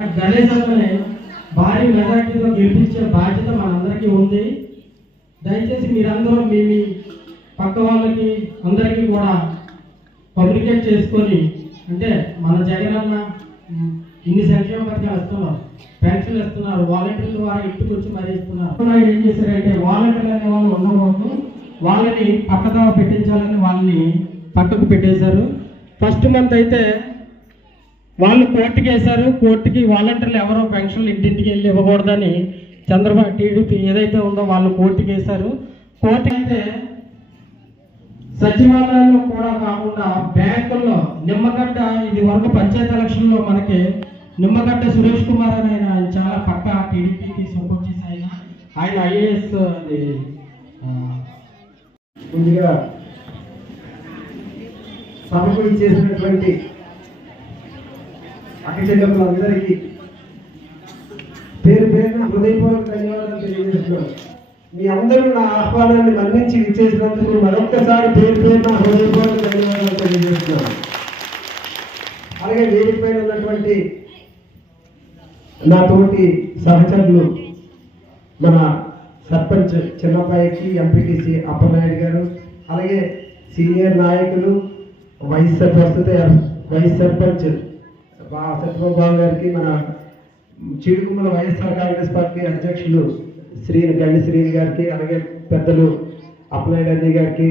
గణేశన్ని భారీ మెజార్టీతో గెలిపించే బాధ్యత మనందరికీ ఉంది. దయచేసి మీరందరూ మీ పక్క వాళ్ళకి అందరికీ కూడా కమ్యూనికేట్ చేసుకొని, అంటే మన జగనన్న ఇన్ని సంక్షేమ పథకాలు ఇస్తున్నారు, పెన్షన్లు ఇస్తున్నారు, వాలంటీర్ల ద్వారా ఇంటికి వచ్చి మరీ ఇస్తున్నారు. ఏం చేశారంటే వాలంటీర్లు అనే వాళ్ళు ఉండకూడదు, వాళ్ళని పక్కదా పెట్టించాలని వాళ్ళని పక్కకు పెట్టేశారు. ఫస్ట్ మంత్ అయితే వాళ్ళు కోర్టుకి వేశారు. కోర్టుకి వాలంటీర్లు ఎవరో పెన్షన్లు ఇంటింటికి వెళ్ళి ఇవ్వకూడదని చంద్రబాబు టీడీపీ ఏదైతే ఉందో వాళ్ళు కోర్టుకి వేశారు. కోర్టుకి అయితే సచివాలయాల్లో కూడా కాకుండా బ్యాంకుల్లో నిమ్మగడ్డ, ఇది వరకు పంచాయతీ ఎలక్షన్లో మనకి నిమ్మగడ్డ సురేష్ కుమార్ అని ఆయన చాలా పక్క టీడీపీకి సపోర్ట్ చేసి ఆయన ఐఏఎస్ ముందుగా సభకు చేసినటువంటి అక్కచెల్లెమ్మలందరికీ పేరు పేరున హృదయపూర్వక ధన్యవాదాలు తెలియజేస్తున్నాను. మీ అందరూ నా ఆహ్వానాన్ని మన్నించి విచ్చేసినందుకు మరొక్కసారి పేరు పేరున హృదయపూర్వక ధన్యవాదాలు తెలియజేస్తున్నాను. అలాగే వేదిక పైన ఉన్నటువంటి నా తోటి సహచరులు, మన సర్పంచ్ చిన్నపాయకి, ఎంపీటీసీ అప్పలనాయుడు గారు, అలాగే సీనియర్ నాయకులు ప్రస్తుత వైస్ సర్పంచ్ సత్యబాబు గారికి, మన చీడుగుమ్మల వైఎస్ఆర్ కాంగ్రెస్ పార్టీ అధ్యక్షులు గండి శ్రీని గారికి, అలాగే పెద్దలు అప్పలనాయుడు అన్నయ్య గారికి,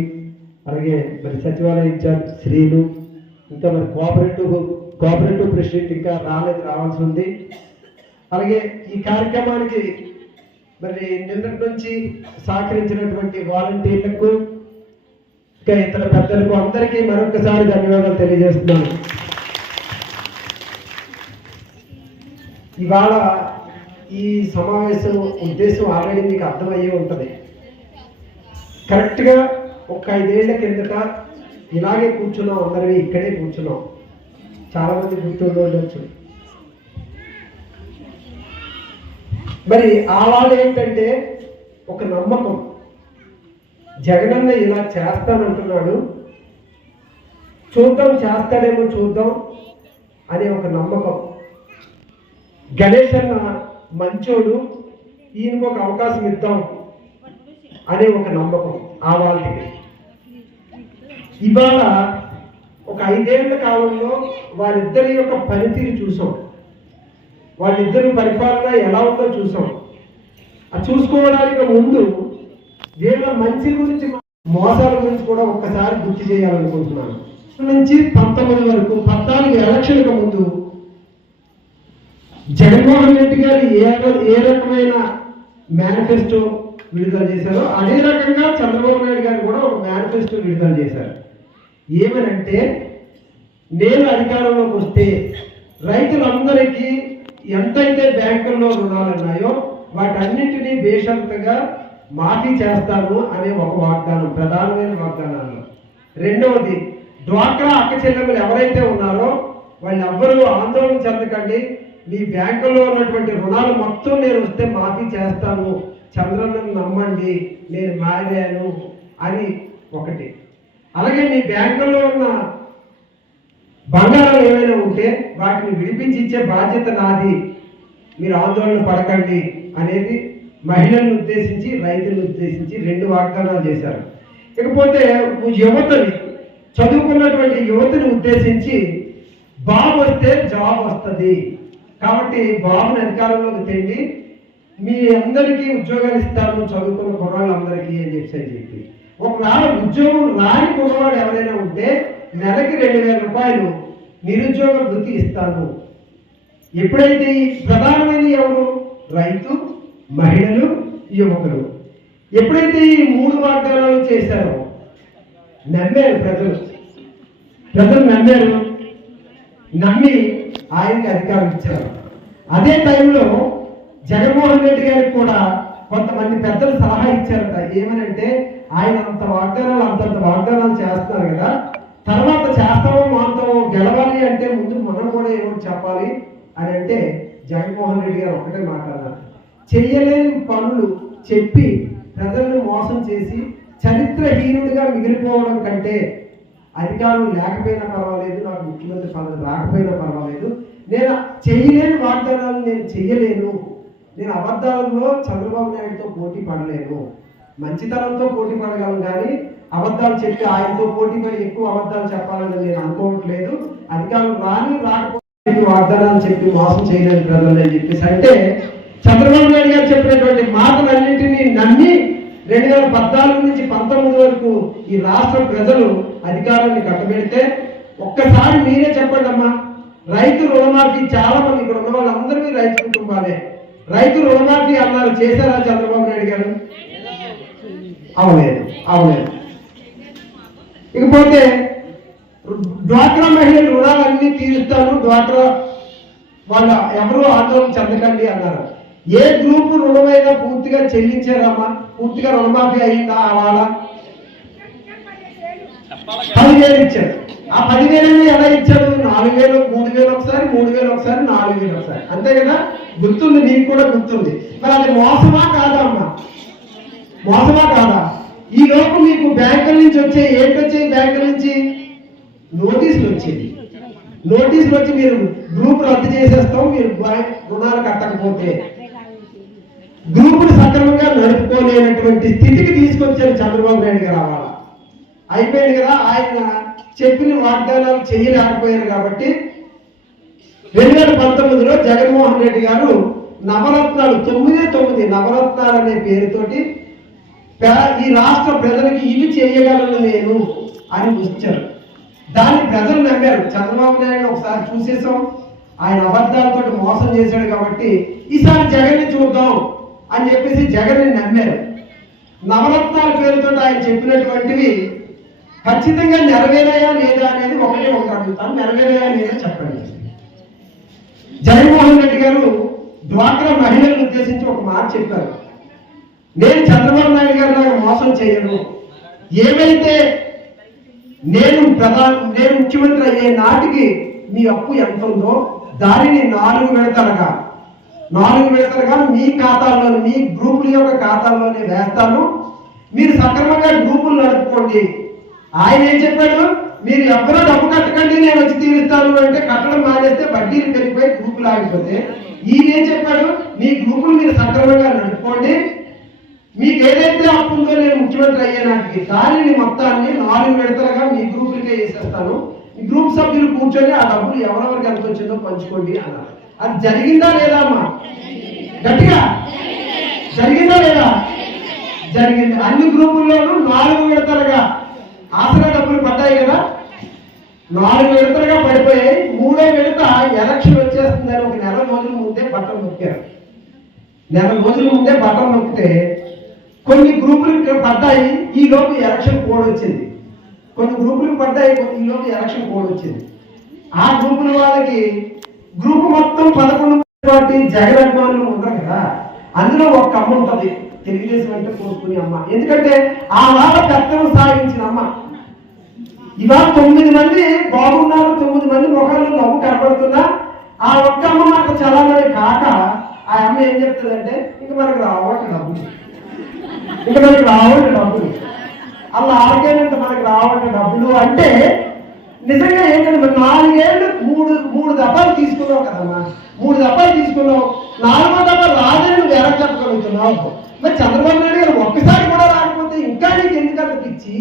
అలాగే మరి సచివాలయ ఇన్ఛార్జ్ శ్రీను, ఇంకా మరి కోఆపరేటివ్ ప్రెసిడెంట్ ఇంకా రావాల్సి ఉంది. అలాగే ఈ కార్యక్రమానికి మరి నిన్నటి నుంచి సహకరించినటువంటి వాలంటీర్లకు, ఇంకా ఇతర పెద్దలకు అందరికీ మరొకసారి ధన్యవాదాలు తెలియజేస్తున్నాను. ఇవాళ ఈ సమావేశం ఉద్దేశం ఆల్రెడీ మీకు అర్థమయ్యే ఉంటుంది. కరెక్ట్గా ఒక 5 ఏళ్ల కిందట ఇలాగే కూర్చున్నాం, అందరివి ఇక్కడే కూర్చున్నాం. చాలామంది గుర్తుండి ఉండొచ్చు. మరి ఆ వాళ్ళు ఏంటంటే ఒక నమ్మకం, జగనన్న ఇలా చేస్తానంటున్నాడు, చూద్దాం చేస్తాడేమో చూద్దాం అనే ఒక నమ్మకం. గణేష్ అన్న మంచోడు, ఈయనకు ఒక అవకాశం ఇద్దాం అనే ఒక నమ్మకం ఆ వాళ్ళకి. ఇవాళ ఒక 5 ఏళ్ల కాలంలో వారిద్దరి యొక్క పనితీరు చూసాం, వాళ్ళిద్దరు పరిపాలన ఎలా ఉందో చూసాం. అది చూసుకోవడానికి ముందు వీళ్ళ మంచి గురించి, మోసాల గురించి కూడా ఒక్కసారి గుర్తు చేయాలనుకుంటున్నాను. నుంచి 19 వరకు 14 ఎలక్షన్లకు ముందు జగన్మోహన్ రెడ్డి గారు ఏ రకమైన మేనిఫెస్టో విడుదల చేశారో అదే రకంగా చంద్రబాబు నాయుడు గారు కూడా ఒక మేనిఫెస్టో విడుదల చేశారు. ఏమనంటే, నేను అధికారంలోకి వస్తే రైతులందరికీ ఎంతైతే బ్యాంకుల్లో రుణాలు ఉన్నాయో వాటన్నింటినీ బేషరతుగా మాఫీ చేస్తాను అనే ఒక వాగ్దానం, ప్రధానమైన వాగ్దానాలు. రెండవది, డ్వాక్రా అక్క చెల్లెమ్మలు ఎవరైతే ఉన్నారో వాళ్ళెవ్వరూ ఆందోళన చెందకండి, మీ బ్యాంకులో ఉన్నటువంటి రుణాలు మొత్తం నేను వస్తే మాఫీ చేస్తాను, చంద్రన్నను నమ్మండి, నేను మారాను అని ఒకటి. అలాగే మీ బ్యాంకుల్లో ఉన్న బంగారాలు ఏమైనా ఉంటే వాటిని విడిపించి ఇచ్చే బాధ్యత నాది, మీరు ఆందోళన పడకండి అనేది మహిళలను ఉద్దేశించి, రైతులను ఉద్దేశించి 2 వాగ్దానాలు చేశారు. ఇకపోతే యువతని, చదువుకున్నటువంటి యువతని ఉద్దేశించి, బాబు వస్తే జాబ్ వస్తుంది కాబట్టి బాబుని అధికారంలోకి తెండి, మీ అందరికీ ఉద్యోగాలు ఇస్తాను చదువుకున్న కుర్రాళ్ళందరికీ అని చెప్పి, ఒకవేళ ఉద్యోగం రాని కుర్రవాడు ఎవరైనా ఉంటే నెలకి 2,000 రూపాయలు నిరుద్యోగ వృత్తి ఇస్తాను. ఎప్పుడైతే ఈ ప్రధానమైన ఎవరు, రైతు, మహిళలు, యువకులు, ఎప్పుడైతే ఈ 3 వాగ్దానాలు చేశారో నమ్మారు ప్రజలు నమ్మి ఆయనకి అధికారం ఇచ్చారు. అదే టైంలో జగన్మోహన్ రెడ్డి గారికి కూడా కొంతమంది పెద్దలు సలహా ఇచ్చారట. ఏమనంటే, ఆయన అంతంత వాగ్దానాలు చేస్తున్నారు కదా, తర్వాత చేస్తామో మాంతామో, గెలవాలి అంటే ముందు మనం కూడా ఏమో చెప్పాలి అని అంటే జగన్మోహన్ రెడ్డి గారు ఒకటే మాట్లాడారు, చెయ్యలేని పనులు చెప్పి ప్రజలను మోసం చేసి చరిత్రహీనుడిగా మిగిలిపోవడం కంటే అధికారం లేకపోయినా పర్వాలేదు, నాకు ముఖ్యమంత్రి పదవి రాకపోయినా పర్వాలేదు, నేను చేయలేని వాగ్దానాలు నేను చెయ్యలేను, నేను అబద్ధాలలో చంద్రబాబు నాయుడుతో పోటీ పడలేను, మంచితనంతో పోటీ పడగలను కానీ అబద్ధాలు చెప్పి ఆయనతో పోటీ పడి ఎక్కువ అబద్ధాలు చెప్పాలని నేను అనుకోవట్లేదు, అధికారులు రాకపోతే వాగ్దానాలు చెప్పి మోసం చేయలేని ప్రజలు అని చెప్పేసి అంటే చంద్రబాబు నాయుడు గారు చెప్పినటువంటి మాటలన్నింటినీ నమ్మి 2014 నుంచి 19 వరకు ఈ రాష్ట్ర ప్రజలు అధికారాన్ని కట్టబెడితే ఒక్కసారి మీరే చెప్పండి అమ్మా, రైతు రుణమాఫీ చాలా మంది ఇక్కడ ఉన్న వాళ్ళందరినీ రైతు కుటుంబాలే. రైతు రుణమాఫీ అన్నారు, చేశారా చంద్రబాబు నాయుడు గారు? అవలేదు. ఇకపోతే డ్వాక్రా మహిళల రుణాలన్నీ తీరుస్తాను, డ్వాక్రా వాళ్ళ ఎవరు ఆందోళన చెందకండి అన్నారు. ఏ గ్రూపు రుణమైనా పూర్తిగా చెల్లించారమ్మా? పూర్తిగా రుణమాఫీ అయిందా? వాళ్ళ 10,000 ఇచ్చారు. ఆ 10,000 ఎలా ఇచ్చారు? 4,000, 3,000 ఒకసారి, 3,000 ఒకసారి, 4,000 ఒకసారి, అంతే కదా? గుర్తుంది, నీకు కూడా గుర్తుంది. మరి అది మోసమా కాదా అమ్మా? మోసమా కాదా? ఈ లోపు మీకు బ్యాంకుల నుంచి వచ్చాయి, ఏంటొచ్చాయి బ్యాంకుల నుంచి? నోటీసులు వచ్చేది. నోటీసులు వచ్చి మీరు గ్రూప్ రద్దు చేసేస్తాం మీరు రుణాలు కట్టకపోతే. గ్రూపులు సక్రమంగా నడుపుకోలేనటువంటి స్థితికి తీసుకొచ్చారు చంద్రబాబు నాయుడు గారు. రావాలా అయిపోయింది కదా, ఆయన చెప్పిన వాగ్దానాలు చేయలేకపోయారు కాబట్టి 2019లో జగన్మోహన్ రెడ్డి గారు నవరత్నాలు 9 నవరత్నాలు అనే పేరుతోటి ఈ రాష్ట్ర ప్రజలకి ఇవి చేయగలను నేను అని వచ్చారు. దాన్ని ప్రజలు నమ్మారు. చంద్రబాబు నాయుడు ఒకసారి చూసేసాం, ఆయన అబద్ధాలతో మోసం చేశాడు కాబట్టి ఈసారి జగన్ని చూద్దాం అని చెప్పేసి జగన్ని నమ్మారు. నవరత్నాల పేరుతో ఆయన చెప్పినటువంటివి ఖచ్చితంగా నెరవేరాయా లేదా అనేది ఒకటి అడుగుతాను, నెరవేరాయా లేదా చెప్పండి. జగన్మోహన్ రెడ్డి గారు డ్వాక్రా మహిళలను ఉద్దేశించి ఒక మాట చెప్పారు, నేను చంద్రబాబు నాయుడు గారి లాగా మోసం చేయను, ఏమైతే నేను ముఖ్యమంత్రి అయ్యే నాటికి మీ అప్పు ఎంత ఉందో దానిని 4 విడతలుగా మీ ఖాతాల్లోనే, మీ గ్రూపుల యొక్క ఖాతాల్లోనే వేస్తాను, మీరు సక్రమంగా గ్రూపులు నడుపుకోండి. ఆయన ఏం చెప్పాడు? మీరు ఎవరో డబ్బు కట్టకండి, నేను వచ్చి తీరుస్తాను అంటే కట్టడం మానేస్తే వడ్డీలు పెరిగిపోయి గ్రూపులు ఆగిపోతే, ఈయన ఏం చెప్పాడు? మీ గ్రూపులు మీరు సక్రమంగా నడుపుకోండి, మీకు ఏదైతే అప్పు ఉందో నేను ముఖ్యమంత్రి అయ్యేనాటికి దానిని మొత్తాన్ని 4 విడతలుగా మీ గ్రూపులకే వేసేస్తాను, ఈ గ్రూప్ సభ్యులు కూర్చొని ఆ డబ్బులు ఎవరెవరికి ఎంత వచ్చిందో పంచుకోండి అన్నారు. అది జరిగిందా లేదా అమ్మా? గట్టిగా జరిగిందా లేదా? జరిగింది. అన్ని గ్రూపుల్లోనూ 4 విడతలుగా ఆసరా డబ్బులు పడ్డాయి కదా, 4 విడతలుగా పడిపోయాయి. 3వ విడత ఎలక్షన్ వచ్చేస్తుందని ఒక నెల రోజుల ముందే బట్టలు నొక్కారు. నెల రోజుల ముందే బట్టలు నొక్కితే కొన్ని గ్రూపులు పడ్డాయి, ఈ లోపు ఎలక్షన్ కోడ్ వచ్చింది. కొన్ని గ్రూపులు పడ్డాయి, ఈ లోపు ఎలక్షన్ కోడ్ వచ్చింది. ఆ గ్రూపుల వాళ్ళకి గ్రూప్ మొత్తం 11 పార్టీ జగన్ అభిమానులు ఉంటారు కదా, అందులో ఒక అమ్మ ఉంటుంది, తెలుగుదేశం అంటే కోసుకునే అమ్మ. ఎందుకంటే ఆ వాళ్ళ పెత్తనం సాగించిన అమ్మ. ఇవాళ 9 మంది బాగున్నారు, 9 మంది ముఖాల్లో నవ్వు కనపడుతున్నా ఆ ఒక్క అమ్మ మాకు చలామణి కాక ఆ అమ్మ ఏం చెప్తుందంటే ఇంక మనకు రావట్లేదు డబ్బులు, అలా ఆర్గేనంటే మనకు రావట్లేదు డబ్బులు అంటే నిజంగా ఏంటంటే 4 ఏళ్ళు 3 దఫాలు తీసుకున్నావు కదమ్మా, 3 దఫాలు తీసుకున్నావు, 4వ దఫా రాదని నువ్వు ఎలా చెప్పగలుగుతున్నావు? మరి చంద్రబాబు నాయుడు గారు ఒక్కసారి కూడా రాకపోతే ఇంకా నీకు ఎందుకంత పిచ్చి?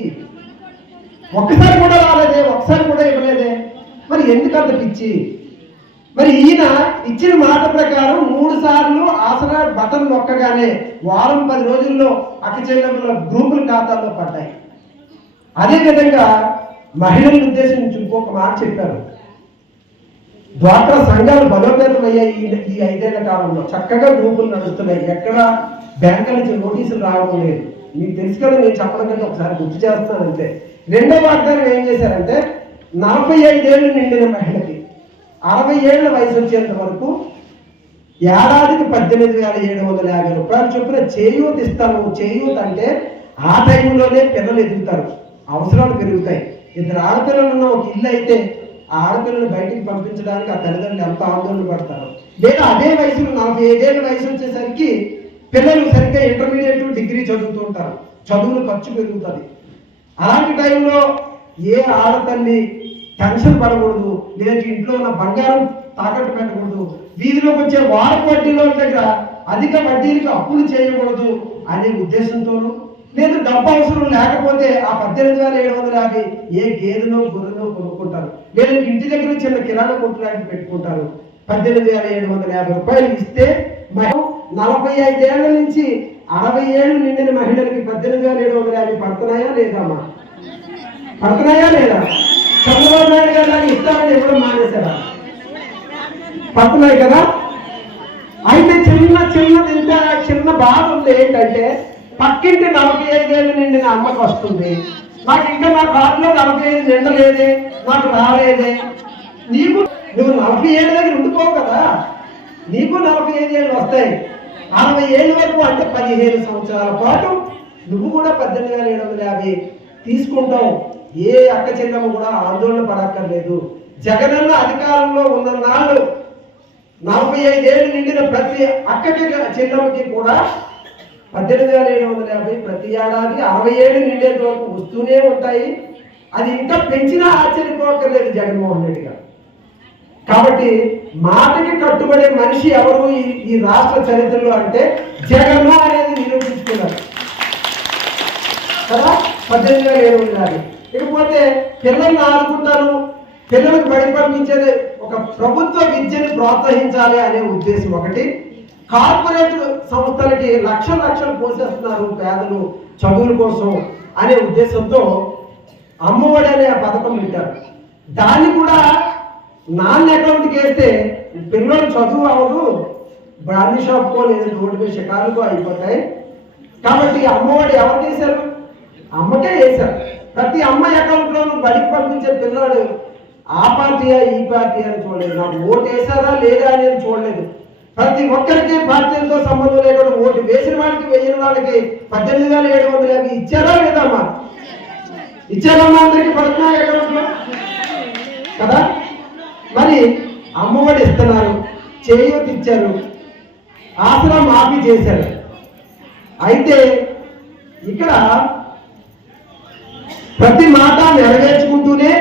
ఒక్కసారి కూడా రాలేదే, ఒక్కసారి కూడా ఇవ్వలేదే, మరి ఎందుకంత పిచ్చి? మరి ఈయన ఇచ్చిన మాట ప్రకారం 3 సార్లు ఆసరా బటన్ నొక్కగానే వారం 10 రోజుల్లో అక్కచెల్లెమ్మల గ్రూపుల ఖాతాల్లో పడ్డాయి. అదేవిధంగా మహిళలను ఉద్దేశించి ఇంకొక మాట చెప్పారు, డ్వాక్రా సంఘాలు బలోపేతం అయ్యాయి ఈ 5 ఏళ్ల కాలంలో, చక్కగా గ్రూపులు నడుస్తున్నాయి, ఎక్కడ బ్యాంకుల నుంచి నోటీసులు రావడం లేదు. మీకు తెలుసు కదా, నేను చెప్పడం కంటే ఒకసారి గుర్తు చేస్తున్నాను అంతే. 2వ వాగ్దానం ఏం చేశారంటే 45 ఏళ్ళు నిండిన మహిళకి 60 ఏళ్ల వయసు వచ్చేంత వరకు ఏడాదికి 18,750 రూపాయలు చొప్పున చేయూత ఇస్తాను. చేయూత అంటే ఆ టైంలోనే పిల్లలు ఎదుగుతారు, అవసరాలు పెరుగుతాయి. 2 ఆడపిల్లలు ఉన్న ఒక ఇల్లు అయితే ఆ ఆడపిల్లలు బయటికి పంపించడానికి ఆ తల్లిదండ్రులు ఎంత ఆందోళన పడతారు. లేదా అదే వయసులో 45 ఏళ్ళ వయసు వచ్చేసరికి పిల్లలు సరిగ్గా ఇంటర్మీడియట్ డిగ్రీ చదువుతూ ఉంటారు, చదువులు ఖర్చు పెరుగుతుంది. అలాంటి టైంలో ఏ ఆడతల్లి టెన్షన్ పడకూడదు, లేదంటే ఇంట్లో ఉన్న బంగారం తాకట్టు పెట్టకూడదు, వీధిలోకి వచ్చే వారపు వడ్డీల దగ్గర అధిక వడ్డీలకు అప్పులు చేయకూడదు అనే ఉద్దేశంతోనూ, లేదు డబ్బు అవసరం లేకపోతే ఆ 18,750 ఏ గేదెనో గొర్రెనో కొనుక్కుంటారు, లేదా ఇంటి దగ్గర చిన్న కిరాణా కొట్టు లాంటి పెట్టుకుంటారు. 18,750 రూపాయలు ఇస్తే 45 ఏళ్ల నుంచి 60 ఏళ్ళు నిండిన మహిళలకి 18,750 పడుతున్నాయా లేదమ్మా? పడుతున్నాయా లేదా? చంద్రబాబు నాయుడు గారు నాకు ఇస్తామని ఇవ్వడం మానేశారా? పడుతున్నాయి కదా. అయితే చిన్న బాధ ఉంది. ఏంటంటే పక్కింటి 45 ఏళ్ళు నిండిన అమ్మకి వస్తుంది, నాకు ఇంకా నా కార్డులో 45 నిండలేదే, నాకు రాలేదే. నువ్వు 40 ఏళ్ళ దగ్గర ఉండిపోవు కదా, నీకు 45 ఏళ్ళు వస్తాయి. 60 ఏళ్ళ వరకు అంటే 15 సంవత్సరాల పాటు నువ్వు కూడా 18,750 తీసుకుంటావు. ఏ అక్క చెల్లెమ్మ కూడా ఆందోళన పడక్కర్లేదు. జగనన్న అధికారంలో ఉన్న నాళ్ళు 45 ఏళ్ళు నిండిన ప్రతి అక్కకి చెల్లెమ్మకి కూడా 18,750 ప్రతి ఏడాది 60 ఏళ్ళు నిండేంత వరకు వస్తూనే ఉంటాయి. అది ఇంకా పెంచినా ఆశ్చర్యపోక్కర్లేదు జగన్మోహన్ రెడ్డి గారు. కాబట్టి మాటకి కట్టుబడే మనిషి ఎవరు ఈ రాష్ట్ర చరిత్రలో అంటే జగన్ అనేది నిరూపించుకున్నారు కదా. 18,750. ఇకపోతే పిల్లల్ని ఆడుకుంటారు, పిల్లలకు బడి పంపించేది ఒక ప్రభుత్వ విద్యను ప్రోత్సహించాలి అనే ఉద్దేశం ఒకటి. కార్పొరేట్ సంస్థలకి లక్షలు పోసేస్తున్నారు పేదలు చదువుల కోసం అనే ఉద్దేశంతో అమ్మఒడి అనే పథకం పెట్టారు. దాన్ని కూడా నాన్న అకౌంట్కి వేస్తే పిల్లలు చదువు అవ్వదు, బ్రాండీ షాప్కో లేదా రోడ్డు మీద షికారుకో అయిపోతాయి. కాబట్టి అమ్మఒడి ఎవరు చేశారు? అమ్మకే వేశారు. ప్రతి అమ్మ అకౌంట్లోనూ బడికి పంపించే పిల్లలు ఆ పార్టీయా ఈ పార్టీ అని చూడలేదు, నాకు ఓటు వేసారా లేదా అనేది చూడలేదు. ప్రతి ఒక్కరికి పార్టీలతో సంబంధం లేకుండా ఓటు వేసిన వాడికి వేయని వాళ్ళకి 18,750 ఇచ్చారా లేదమ్మా? ఇచ్చారమ్మా, అందరికీ పడుతున్నాయి అకౌంట్లో కదా. మరి అమ్మఒడి ఇస్తున్నారు, చేయూత ఇచ్చారు, ఆసరా మాఫీ చేశారు. అయితే ఇక్కడ ప్రతి మాట నెరవేర్చుకుంటూనే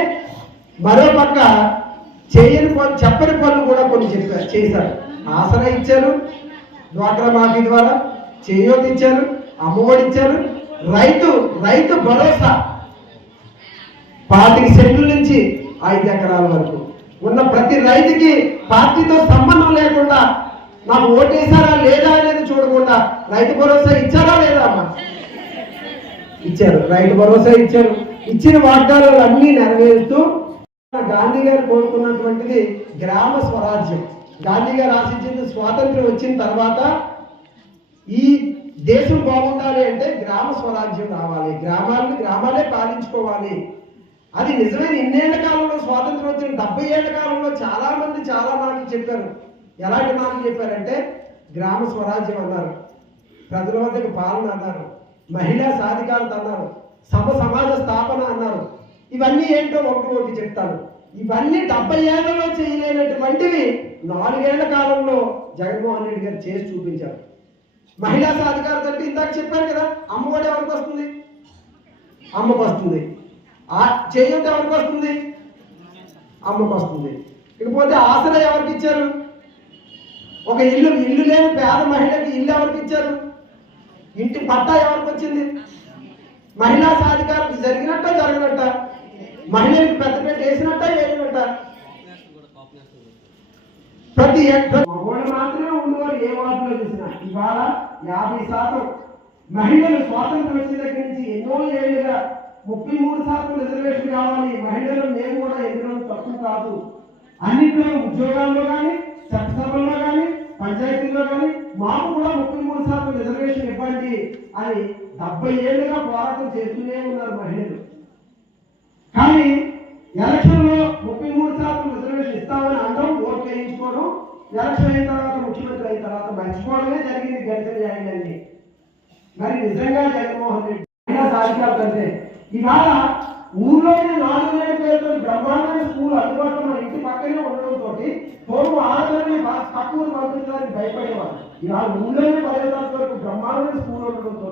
మరో పక్క చెప్పని పనులు కూడా కొన్ని చేశారు. ఆసరా ఇచ్చారు, డ్వాక్రా మాఫీ ద్వారా చేయూత ఇచ్చారు, అమ్మఒడి ఇచ్చారు, రైతు భరోసా 25 సెంట్ల నుంచి 5 ఎకరాల వరకు ఉన్న ప్రతి రైతుకి పార్టీతో సంబంధం లేకుండా నాకు ఓటేసారా లేదా అనేది చూడకుండా రైతు భరోసా ఇచ్చారా లేదా అమ్మా? ఇచ్చారు, రైతు భరోసా ఇచ్చారు. ఇచ్చిన వాగ్దానాలు అన్నీ నెరవేరుస్తూ గాంధీ గారు కోరుకున్నటువంటిది గ్రామ స్వరాజ్యం. గాంధీ గారు ఆశించింది స్వాతంత్రం వచ్చిన తర్వాత ఈ దేశం బాగుండాలి అంటే గ్రామ స్వరాజ్యం రావాలి, గ్రామాలే పాలించుకోవాలి. అది నిజమైన ఇన్నేళ్ల కాలంలో స్వాతంత్రం వచ్చిన 70 ఏళ్ల కాలంలో చాలా మంది చాలా మాటలు చెప్పారు. ఎలాంటి మాటలు చెప్పారంటే గ్రామ స్వరాజ్యం అన్నారు, ప్రజల వద్దకు పాలన అన్నారు, మహిళా సాధికారత అన్నారు, సమాజ స్థాపన అన్నారు. ఇవన్నీ ఏంటో ఒకటి చెప్తాను. ఇవన్నీ 70 ఏళ్లలో చేయలేనటువంటివి 4 ఏళ్ల కాలంలో జగన్మోహన్ రెడ్డి గారు చేసి చూపించారు. మహిళా సాధికారత అంటే ఇందాక చెప్పారు కదా, అమ్మఒడి ఎవరికి వస్తుంది? అమ్మకు వస్తుంది. చేయూత ఎవరికి వస్తుంది? అమ్మకు వస్తుంది. ఇకపోతే ఆసరా ఎవరికి ఇచ్చారు? ఒక ఇల్లు లేని పేద మహిళకి ఇల్లు ఎవరికి ఇచ్చారు? ఇంటి పట్టా ఎవరికి వచ్చింది? మహిళా సాధికారత జరిగినట్ట జరగనట్ట? మహిళలకు పెద్దపేట వేసినట్ట వేసినట్ట? ప్రతి మగవాళ్ళు మాత్రమే ఉండేవారు ఏ వార్డులో చూసినా. ఇవాళ 50% మహిళలు స్వాతంత్రం వచ్చిన దగ్గర నుంచి ఎన్నో ఏళ్ళుగా 33% రిజర్వేషన్ కావాలి, మహిళలు మేము కూడా ఎదురు తక్కువ కాదు, అన్నింటిలో ఉద్యోగాల్లో కానీ చట్టసభల్లో కానీ పంచాయతీల్లో కానీ మాకు కూడా 33% రిజర్వేషన్ ఇవ్వండి అని 70 ఏళ్ళుగా పోరాటం చేస్తూనే ఉన్నారు మహిళలు. కానీ ఎలక్షన్లో 33% రిజర్వేషన్ ఇస్తామని అనడం, ఓటు వేయించుకోవడం, ఎలక్షన్ అయిన తర్వాత ముఖ్యమంత్రి అయిన తర్వాత మర్చిపోవడమే జరిగింది గడిచిన న్యాయాన్ని. మరి నిజంగా జగన్మోహన్ రెడ్డి సాధికారత అంటే ఇవాళ ఊర్లోనే 4 ఏళ్ల పేరుతో బ్రహ్మాండమైన స్కూల్ అందుబాటులో మన ఇంటి పక్కనే ఉండడంతో పూర్వం ఆడవాళ్ళని పక్క ఊరు పంపించడానికి భయపడేవారు. ఇవాళ ఊళ్ళోనే 10వ తరగతి వరకు బ్రహ్మాండమైన స్కూల్ ఉండడంతో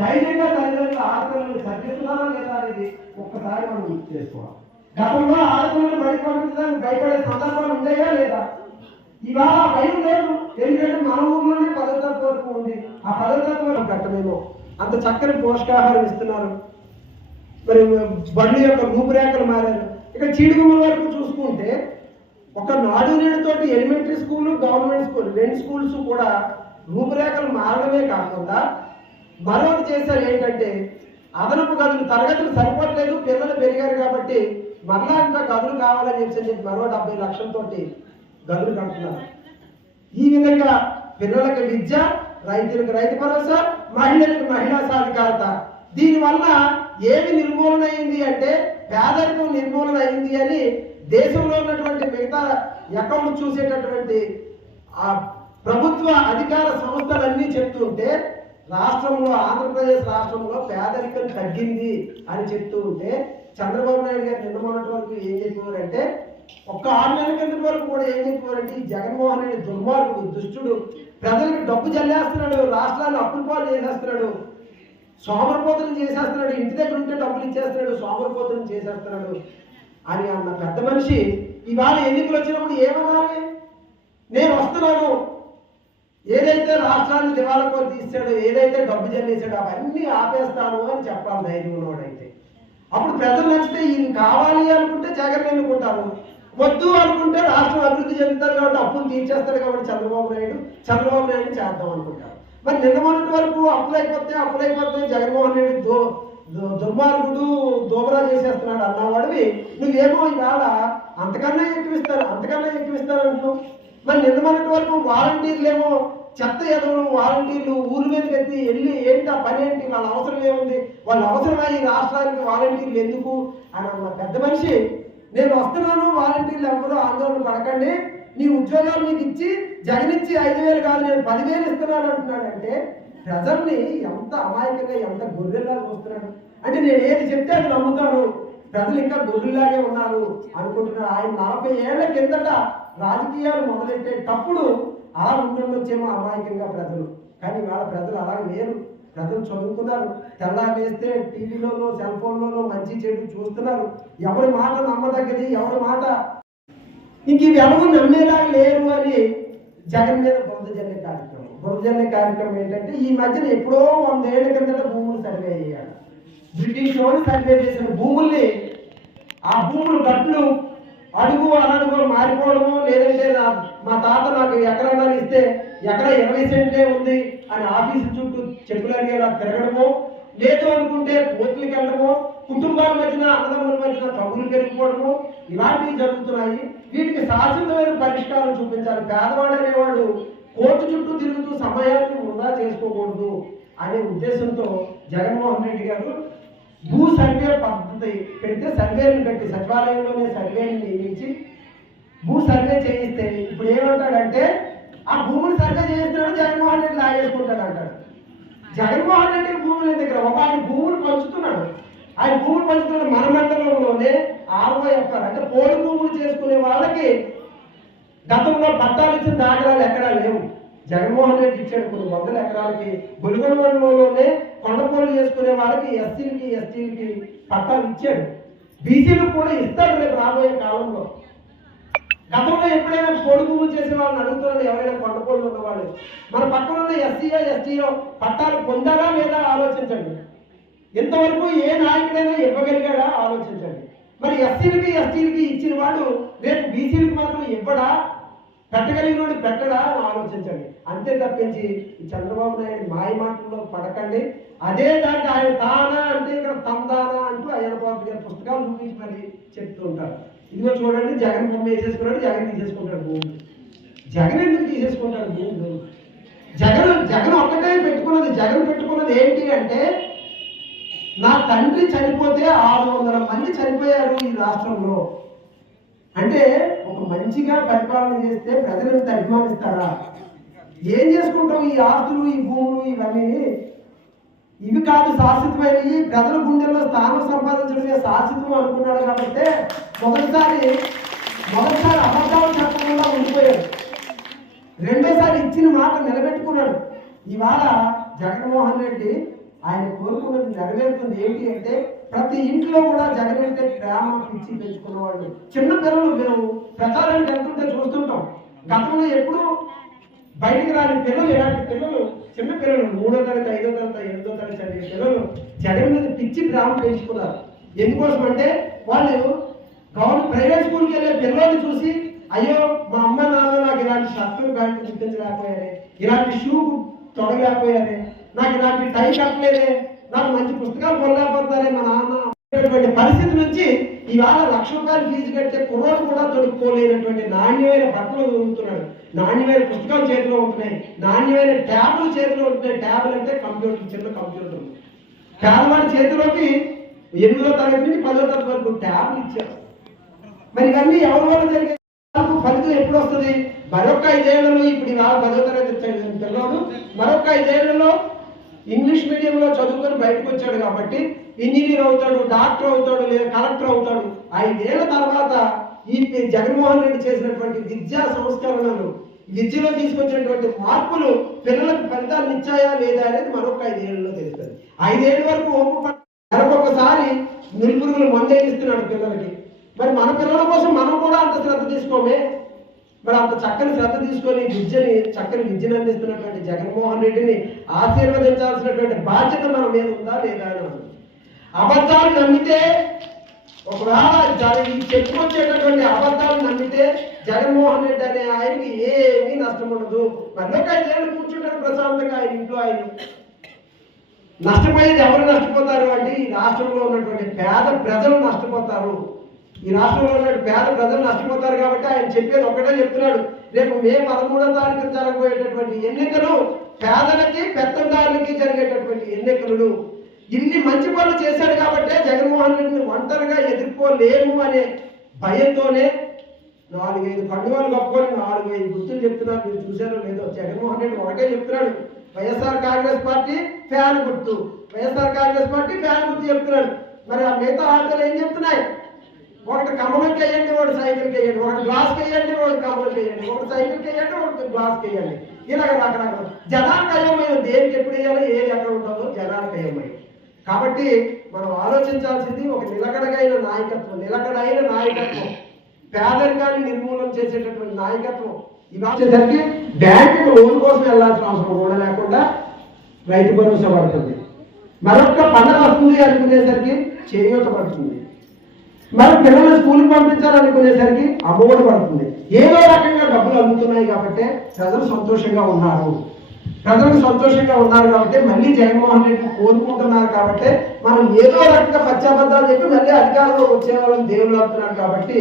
ధైర్యంగా తల్లిదండ్రులు ఆడపిల్లల్ని చదివిస్తున్నారా లేదా అనేది ఒక్కసారి మనం గుర్తు చేసుకోవాలి. గతంలో ఆడపిల్లలు బయట పంపించడానికి భయపడే సందర్భాలు ఉన్నాయా లేదా? ఇవాళ భయం లేదు. ఎందుకంటే మన ఊర్లోనే 10వ తరగతి వరకు ఉంది. ఆ 10వ తరగతి వరకు కట్టమేమో అంత చక్కని పోషకాహారం ఇస్తున్నారు. మరి బండి యొక్క రూపురేఖలు మారారు. ఇక చీడుగుమ్మల వరకు చూసుకుంటే ఒక నాడు నేడుతోటి elementary school, government school 2 schools కూడా రూపురేఖలు మారడమే కాకుండా మరొకటి చేశారు. ఏంటంటే అదనపు గదులు, తరగతులు సరిపోవట్లేదు, పిల్లలు పెరిగారు కాబట్టి మరలా ఇంకా గదులు కావాలని చెప్పి మరో 70 లక్షలతోటి గదులు కడుతున్నారు. ఈ విధంగా పిల్లలకు విద్య, రైతులకు రైతు భరోసా, మహిళలకు మహిళా సాధికారత. దీనివల్ల ఏమి నిర్మూలన అయింది అంటే పేదరికం నిర్మూలన అయింది అని దేశంలో ఉన్నటువంటి మిగతా అకౌంట్ చూసేటటువంటి ఆ ప్రభుత్వ అధికార సంస్థలన్నీ చెప్తుంటే రాష్ట్రంలో, ఆంధ్రప్రదేశ్ రాష్ట్రంలో పేదరికం తగ్గింది అని చెప్తూ ఉంటే చంద్రబాబు నాయుడు గారు నిన్న మొన్నటి వరకు ఏం చెప్పేవారంటే, ఒక్క 6 నెలల కింద వరకు కూడా ఏం చెప్పేవారంటే, ఈ జగన్మోహన్ రెడ్డి దుర్మార్గుడు, దుష్టుడు, ప్రజలకు డబ్బు జల్లేస్తున్నాడు, రాష్ట్రాన్ని అప్పుల పాలు చేసేస్తున్నాడు, సోమరపోతనం చేసేస్తున్నాడు, ఇంటి దగ్గర ఉంటే డబ్బులు ఇచ్చేస్తున్నాడు, సోమరపోతనం చేసేస్తున్నాడు అని అన్న పెద్ద మనిషి ఇవాళ ఎన్నికలు వచ్చినప్పుడు ఏమనాలి? నేను వస్తున్నాను, ఏదైతే రాష్ట్రాన్ని దివాళా తీసాడో, ఏదైతే డబ్బు జల్లేసాడో అవన్నీ ఆపేస్తాను అని చెప్పాలి ధైర్యం ఉన్నవాడైతే. అప్పుడు ప్రజలు నచ్చితే ఈయన కావాలి అనుకుంటే జగన్ ఎన్నుకుంటారు, వద్దు అనుకుంటే రాష్ట్రం అభివృద్ధి చెందుతారు కాబట్టి అప్పులు తీర్చేస్తారు కాబట్టి చంద్రబాబు నాయుడు చేద్దాం అనుకుంటారు. మరి నిన్న మొన్నటి వరకు అప్పులైపోతే జగన్మోహన్ రెడ్డి దుర్మార్గుడు, దోబరా చేసేస్తున్నాడు అన్నవాడివి నువ్వేమో ఇవాళ అంతకన్నా ఎక్కువిస్తారు అంటున్నావు. మరి నిన్న మొన్నటి వరకు వాలంటీర్లేమో చెత్త ఎదవలు, వాలంటీర్లు ఊరి మీదకి ఎత్తి వెళ్ళి ఏంటి ఆ పని ఏంటి, వాళ్ళ అవసరం ఏముంది, వాళ్ళ అవసరమా ఈ రాష్ట్రానికి వాలంటీర్లు ఎందుకు అని అన్న పెద్ద మనిషి నేను వస్తున్నాను, వాలంటీర్లు ఎవరో ఆందోళన పడకండి, నీ ఉద్యోగాలు నీకు ఇచ్చి జగన్ ఇచ్చి 5,000 కాదు నేను 10,000 ఇస్తున్నాను అంటున్నాడంటే ప్రజల్ని ఎంత అమాయకంగా, ఎంత గొర్రెల్లా చూస్తున్నాడు. అంటే నేను ఏది చెప్తే అది నమ్ముతాను, ప్రజలు ఇంకా గొర్రెల్లాగే ఉన్నారు అనుకుంటున్నారు. ఆయన 40 ఏళ్ల కిందట రాజకీయాలు మొదలెట్టేటప్పుడు అలా ఉంటుండొచ్చేమో అమాయకంగా ప్రజలు. కానీ వాళ్ళ ప్రజలు అలా లేరు. ప్రజలు చదువుకున్నారు, తెల్లారేస్తే టీవీలోనో సెల్ ఫోన్లోనో మంచి చెడు చూస్తున్నారు. ఎవరి మాట నమ్మదగ్గది, ఎవరి మాట ఇంక ఇవి ఎవరు నమ్మేలా లేరు అని జగన్ మీద బురద జల్లే కార్యక్రమం ఏంటంటే ఈ మధ్యన ఎప్పుడో 100 ఏళ్ల కిందట భూములు సర్వే చేయాలి. బ్రిటిష్ వాళ్ళు సర్వే చేసిన భూముల్ని, ఆ భూములు గట్లు అడుగు అనడుగు మారిపోవడము, లేదంటే మా తాత నాకు ఎకరాలు ఇస్తే ఎకరా 20 సెంట్లే ఉంది అని ఆఫీసు చుట్టూ చెప్పులు అడిగేలా తిరగడము, లేదు అనుకుంటే కోర్టులకు వెళ్ళడము, కుటుంబాల మధ్యన అన్నదమ్ముల మధ్యన తగులు పెరిగిపోవడము, ఇలాంటివి జరుగుతున్నాయి. వీటికి శాశ్వతమైన పరిష్కారం చూపించాలి. పేదవాడు అనేవాడు కోర్టు చుట్టూ తిరుగుతూ సమయాన్ని వృధా చేసుకోకూడదు అనే ఉద్దేశంతో జగన్మోహన్ రెడ్డి గారు భూ సర్వే పద్ధతి పెడితే, సర్వేలను పెట్టి సచివాలయంలోనే సర్వేని నియమించి భూ సర్వే చేయిస్తే ఇప్పుడు ఏమంటాడంటే ఆ భూములు సర్వే చేస్తున్నాడు, జగన్మోహన్ రెడ్డి లాగేసుకుంటాడు అంటాడు. జగన్మోహన్ రెడ్డి భూముల దగ్గర ఒక ఆయన భూములు పంచుతున్నాడు. ఆయన భూములు పంచుతున్న మన మండలంలోనే 60 ఎకరాలు అంటే పోడు భూములు చేసుకునే వాళ్ళకి గతంలో పట్టాలు ఇచ్చిన దాఖలాలు ఎక్కడా లేవు. జగన్మోహన్ రెడ్డి ఇచ్చాడు కొన్ని 100 ఎకరాలకి. బొలిగొండ మండలంలోనే కొండపోలు చేసుకునే వాళ్ళకి ఎస్సీలకి ఎస్టీలకి పట్టాలు ఇచ్చాడు. బీసీలకు కూడా ఇస్తాడు రేపు రాబోయే కాలంలో. గతంలో ఎప్పుడైనా పోడు భూములు చేసే వాళ్ళని అడుగుతున్నారు, ఎవరైనా కొండపోలు ఉన్నవాళ్ళు మన పక్కన ఉన్న ఎస్సీఓ పట్టాలు పొందారా లేదా ఆలోచించండి. ఇంతవరకు ఏ నాయకుడైనా ఇవ్వగలిగాడా ఆలోచించండి. మరి ఎస్సీలకి ఎస్టీలకి ఇచ్చిన వాడు రేపు బీసీలకు మాత్రం ఇవ్వడా, పెట్టగలిగినోడు పెట్టడా అని ఆలోచించండి. అంతే తప్పించి ఈ చంద్రబాబు నాయుడు మాయ మాటల్లో పడకండి. అదే దానికి ఆయన తానా అంటే ఇక్కడ తందానా అంటూ అయ్యనపాత్ర గారి పుస్తకాలు చూపించి మరి చెప్తూ ఉంటారు. ఇదిగో చూడండి, జగన్ బొమ్మ వేసేసుకున్నాడు, జగన్ తీసేసుకుంటాడు భూములు. జగన్ ఎందుకు తీసేసుకుంటాడు భూములు? జగన్ ఒక్కటే పెట్టుకున్నది ఏంటి అంటే, నా తండ్రి చనిపోతే 600 మంది చనిపోయారు ఈ రాష్ట్రంలో అంటే ఒక మంచిగా పరిపాలన చేస్తే ప్రజలను అభిమానిస్తారా? ఏం చేసుకుంటాం? ఈ ఆస్తులు, ఈ భూములు, ఇవన్నీ ఇవి కాదు శాశ్వతమైనవి. ప్రజల గుండెల్లో స్థానం సంపాదించడమే శాశ్వతం అనుకున్నాడు కాబట్టి మొదటిసారి అబద్ధాలు చెప్పకుండా ఉండిపోయాడు. రెండోసారి ఇచ్చిన మాట నిలబెట్టుకున్నాడు. ఇవాళ జగన్మోహన్ రెడ్డి ఆయన కోరుకున్నది నెరవేరుతుంది. ఏంటి అంటే ప్రతి ఇంట్లో కూడా జగన్ అంటే ప్రేమ పిచ్చి పెంచుకున్న వాళ్ళు. చిన్న పిల్లలు మేము ప్రచారానికి వెళ్తుంటే చూస్తుంటాం, గతంలో ఎప్పుడు బయటికి రాని పిల్లలు, ఇలాంటి పిల్లలు, చిన్న పిల్లలు 3వ తరగతి 5వ తరగతి 8వ తరగతి చదివే పిల్లలు జగన్ మీద పిచ్చి ప్రేమ పెంచుకున్నారు. ఎందుకోసం అంటే వాళ్ళు ప్రైవేట్ స్కూల్కి వెళ్ళే పిల్లల్ని చూసి, అయ్యో మా అమ్మ నాన్న నాకు ఇలాంటి షర్టులు ప్యాంట్లు గుర్తించలేకపోయారే, ఇలాంటి షూ తొడగలేకపోయారే, నాకు ఇలాంటి టై కట్టలేదే, నాకు మంచి పుస్తకాలు కొనలేకపోతారే మా నాన్న పరిస్థితి నుంచి ఇవాళ ₹1,00,000 ఫీజు కట్టే కుర్రోడు కూడా తొడుక్కోలేనటువంటి నాణ్యమైన బట్టలు దొరుకుతున్నాడు, నాణ్యమైన పుస్తకాలు చేతిలో ఉంటున్నాయి, నాణ్యమైన ట్యాబ్లు చేతిలో ఉంటున్నాయి. ట్యాబ్లు అంటే కంప్యూటర్, చిన్న కంప్యూటర్. పేదవాడి చేతిలోకి 8వ తరగతి నుంచి 10వ తరగతి వరకు ట్యాబ్లు ఇచ్చారు. మరి ఇవన్నీ ఎవరి వల్ల జరిగే ఫలితం ఎప్పుడు వస్తుంది? మరొక 5 ఏళ్లలో, ఇప్పుడు ఇవాళ 10వ తరగతి పిల్లలు మరొక 5 ఏళ్లలో ఇంగ్లీష్ మీడియంలో చదువుకొని బయటకు వచ్చాడు కాబట్టి ఇంజనీర్ అవుతాడు, డాక్టర్ అవుతాడు, లేదా కలెక్టర్ అవుతాడు. 5 ఏళ్ల తర్వాత ఈ జగన్మోహన్ రెడ్డి చేసినటువంటి విద్యా సంస్కరణలు, విద్యలో తీసుకొచ్చినటువంటి మార్పులు పిల్లలకు ఫలితాలు ఇచ్చాయా లేదా అనేది మరొక 5 ఏళ్లలో తెలుస్తుంది. 5 ఏళ్ళ వరకు నెలకొకసారి నిరుపురుగులు మందేగిస్తున్నాడు పిల్లలకి. మరి మన పిల్లల కోసం మనం కూడా అంత శ్రద్ధ తీసుకోమే. మరి అంత చక్కని శ్రద్ధ తీసుకొని చక్కని విద్యను అందిస్తున్నటువంటి జగన్మోహన్ రెడ్డిని ఆశీర్వదించాల్సినటువంటి బాధ్యత మన మీద ఉందా లేదా అని. అబద్ధాలు నమ్మితే, ఒకవేళ చెప్పుకొచ్చేటటువంటి అబద్ధాలు నమ్మితే జగన్మోహన్ రెడ్డి అనే ఆయనకి ఏమీ నష్టం ఉండదు. మరొక 5 ఏళ్ళు కూర్చుంటారు ప్రశాంతంగా ఆయన ఇంట్లో. ఆయన నష్టపోయేది ఎవరు నష్టపోతారు అంటే ఈ రాష్ట్రంలో ఉన్నటువంటి పేద ప్రజలు నష్టపోతారు. ఈ రాష్ట్రంలో ఉన్న పేద ప్రజలు నష్టపోతారు. కాబట్టి ఆయన చెప్పేది ఒకటే చెప్తున్నాడు, రేపు మే 13వ తారీఖున జరగబోయేటటువంటి ఎన్నికలు పేదలకి పెత్తందారులకి జరిగేటటువంటి ఎన్నికలు. ఇన్ని మంచి పనులు చేశాడు కాబట్టి జగన్మోహన్ రెడ్డిని ఒంటరిగా ఎదుర్కోలేము అనే భయంతోనే 4-5 పండుగలు కప్పుకొని 4-5 గుర్తులు చెప్తున్నారు. మీరు చూసారో లేదో, జగన్మోహన్ రెడ్డి ఒకటే చెప్తున్నాడు, వైఎస్ఆర్ కాంగ్రెస్ పార్టీ ఫ్యాన్ గుర్తు, వైఎస్ఆర్ కాంగ్రెస్ పార్టీ ఫ్యాన్ గుర్తు చెప్తున్నాడు. మరి ఆ మిగతా ఆటలు ఏం చెప్తున్నాయి? ఒకటి కమలంకి వేయండి, ఒకటి సైకిల్కి వేయండి, ఒకటి గ్లాస్కి వేయండి, ఒకటి కమలంకి వేయండి, ఒకటి సైకిల్కి వేయండి, ఒకటి గ్లాస్కి వేయండి. ఇలాగ రకరకాల జనానికి అయ్యమయ్యం. దేనికి ఎప్పుడు వేయాలో, ఏది ఎక్కడ ఉంటుందో జనానికి అయ్యమయ్యం. కాబట్టి మనం ఆలోచించాల్సింది ఒక నిలకడైన నాయకత్వం, పేదరికాన్ని నిర్మూలన చేసేటటువంటి నాయకత్వం. ఇవాళ వచ్చేసరికి బ్యాంకుకు లోన్ కోసం వెళ్లాల్సిన అవసరం కూడా లేకుండా రైతు భరోసా పడుతుంది. మరొక పండుగ వస్తుంది అనుకునేసరికి చేయూత పడుతుంది. మరి పిల్లలు స్కూల్కి పంపించాలనుకునేసరికి అమౌంట్ పడుతుంది. ఏదో రకంగా డబ్బులు అందుతున్నాయి కాబట్టి ప్రజలు సంతోషంగా ఉన్నారు. కాబట్టి మళ్ళీ జగన్మోహన్ రెడ్డి కోరుకుంటున్నారు. కాబట్టి మనం ఏదో రకంగా పశ్చాబద్ధాలు చెప్పి మళ్ళీ అధికారంలో వచ్చే వాళ్ళని దేవుళ్ళు అవుతున్నారు. కాబట్టి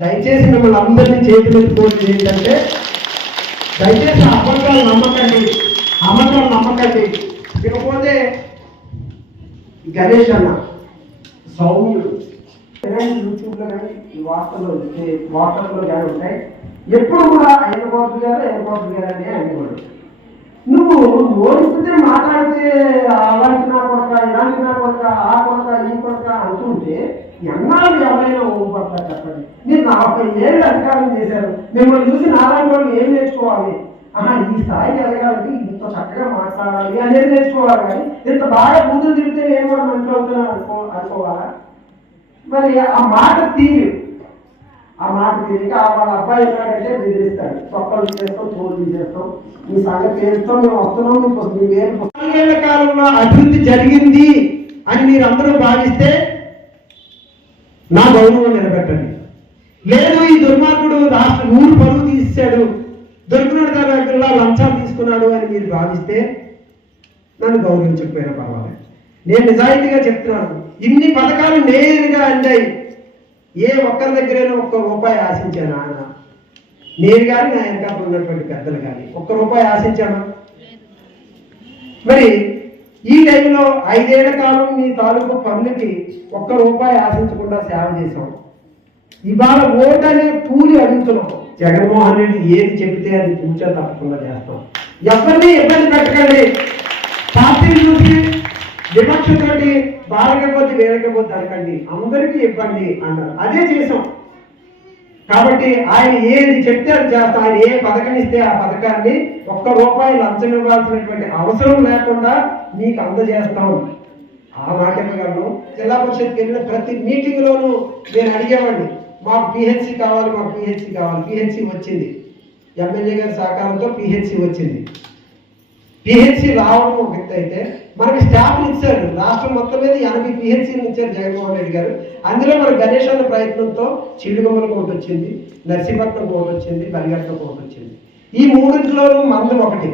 దయచేసి మిమ్మల్ని అందరినీ చేతులెత్తుకోవడం ఏంటంటే, దయచేసి అబద్ధాలు నమ్మకండి. ఇకపోతే గణేష్ అన్న, సౌమ్యుడు యూట్యూబ్లో కానీ వాట్సాప్లో కానీ ఉంటాయి. ఎప్పుడు కూడా ఆయన కోట్లు గారు అని అనేవాడు. నువ్వు ఓడిపితే మాట్లాడితే అలాంటి నా కొడక, ఇలాంటి నా కొడక, ఆ కొడక, ఈ కొడక అంటుంటే ఎన్నాళ్ళు ఎవరైనా ఓడిపడతారు చెప్పండి. మీరు 40 ఏళ్ళు అధికారం చేశారు. మిమ్మల్ని చూసి నారాయణ వాళ్ళు ఏం నేర్చుకోవాలి? ఈ స్థాయికి ఎదగాలంటే ఇంత చక్కగా మాట్లాడాలి అనేది నేర్చుకోవాలి. కానీ ఇంత బాగా బూతులు తిరిగితే నేను కూడా మంచి అవుతున్నాను అనుకోవాలా? మరి ఆ మాట తీరిక వాళ్ళ అబ్బాయి ఎట్లాగంటే బెదిరిస్తాడు, చొక్కలు చేస్తాం, తోలు చేస్తాం, మీ సంగతి చేస్తాం, మేము వస్తున్నాం, మీకు 4 ఏళ్ల కాలంలో అభివృద్ధి జరిగింది అని మీరు అందరూ భావిస్తే నా గౌరవం నిలబెట్టండి. లేదు ఈ దుర్మార్గుడు ఊరు పరువు తీసాడు, దొరికినాడు దగ్గర లంచాలు తీసుకున్నాడు అని మీరు భావిస్తే నన్ను గౌరవించకపోయినా పర్వాలేదు. నేను నిజాయితీగా చెప్తున్నాను, ఇన్ని పథకాలు నేరుగా అందాయి. ఏ ఒక్కరి దగ్గరైనా ₹1 ఆశించాను ఆయన, నేను కానీ నా వెనకాల ఉన్నటువంటి పెద్దలు కానీ ₹1 ఆశించాను. మరి ఈ టైంలో 5 ఏళ్ల కాలం మీ తాలూకు పనులకి ₹1 ఆశించకుండా సేవ చేశాం. ఇవాళ ఓటు అనే కూలి అడుగుతున్నాం. జగన్మోహన్ రెడ్డి ఏది చెప్తే అది పూజ తప్పకుండా చేస్తాం. ఎవరిని ఇబ్బంది పెట్టకండి. పార్టీని చూసి వివక్షతోటి వాళ్ళకపోతే వేరకపోతే అనకండి, అందరికీ ఇబ్బంది అన్నారు. అదే చేసాం. కాబట్టి ఆయన ఏది చెప్తే అది చేస్తాం. ఆయన ఏ పథకం ఇస్తే ఆ పథకాన్ని ₹1 లంచం ఇవ్వాల్సినటువంటి అవసరం లేకుండా మీకు అందజేస్తాం. ఆ మాట ఇవ్వగలను. జిల్లా పరిషత్కి వెళ్ళిన ప్రతి మీటింగ్లోనూ నేను అడిగేవాడిని, మాకు పిహెచ్సి కావాలి, పిహెచ్సి వచ్చింది. ఎమ్మెల్యే గారి సహకారంతో పిహెచ్సి వచ్చింది. పిహెచ్సి రావడం ఒక ఎత్తు అయితే మనకి స్టాఫ్లు ఇచ్చారు. రాష్ట్రం మొత్తం మీద 80 పిహెచ్సీలు ఇచ్చారు జగన్మోహన్ రెడ్డి గారు. అందులో మన గణేష్ అన్న ప్రయత్నంతో చిలుగమ్మలకు ఒకటి వచ్చింది, నర్సీపట్నంకు ఒకటి వచ్చింది, బలిగట్టకు ఒకటి వచ్చింది. ఈ మూడింటిలోనూ మందు ఒకటి.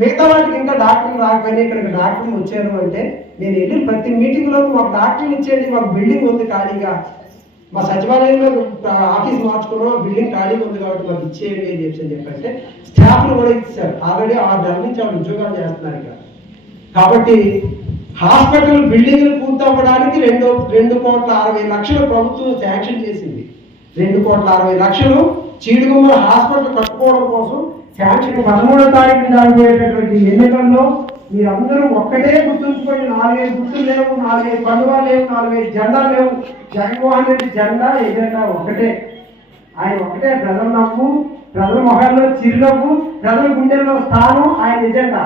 మిగతా వాటికి ఇంకా డాక్టర్లు రాకపోయినా ఇక్కడికి డాక్టర్లు వచ్చారు అంటే నేను వెళ్ళి ప్రతి మీటింగ్లోనూ మాకు డాక్టర్లు ఇచ్చేయండి, మాకు బిల్డింగ్ ఉంది ఖాళీగా, మా సచివాలయంలో ఆఫీస్ మార్చుకున్నాం, బిల్డింగ్ ఖాళీగా ఉంది కాబట్టి మాకు ఇచ్చేయండి అని చెప్పంటే స్టాఫ్లు కూడా ఇచ్చారు. ఆల్రెడీ 6 నెలల నుంచి వాళ్ళు ఉద్యోగాలు చేస్తున్నారు ఇక్కడ. కాబట్టి హాస్పిటల్ బిల్డింగ్లు పూర్తవ్వడానికి 2,60,00,000 ప్రభుత్వం శాంక్షన్ చేసింది. 2,60,00,000 చీడుగుమ్మ హాస్పిటల్ కట్టుకోవడం కోసం శాంక్షన్ 13వ తారీఖున జరగబోయేటటువంటి ఎన్నికల్లో మీరందరూ ఒక్కటే గుర్తుంచుకొని 4-5 గుర్తులు లేవు, 4-5 పండుగలు లేవు, 4-5 జెండాలు లేవు. జగన్మోహన్ రెడ్డి జెండా ఎజెండా ఒక్కటే. ఆయన ఒకటే ప్రజల నవ్వు, ప్రజల మొహాల్లో చిరునవ్వు, ప్రజల గుండెల్లో స్థానం ఆయన ఎజెండా.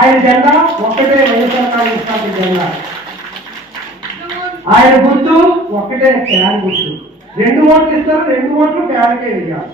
ఆయన జెండా ఒక్కటే, వైఎస్ఆర్ కాంగ్రెస్ పార్టీ జెండా. ఆయన గుర్తు ఒక్కటే, ఫ్యాన్ గుర్తు. 2 ఓట్లు ఇస్తారు, 2 ఓట్లు ఫ్యాన్కే వేయాలి.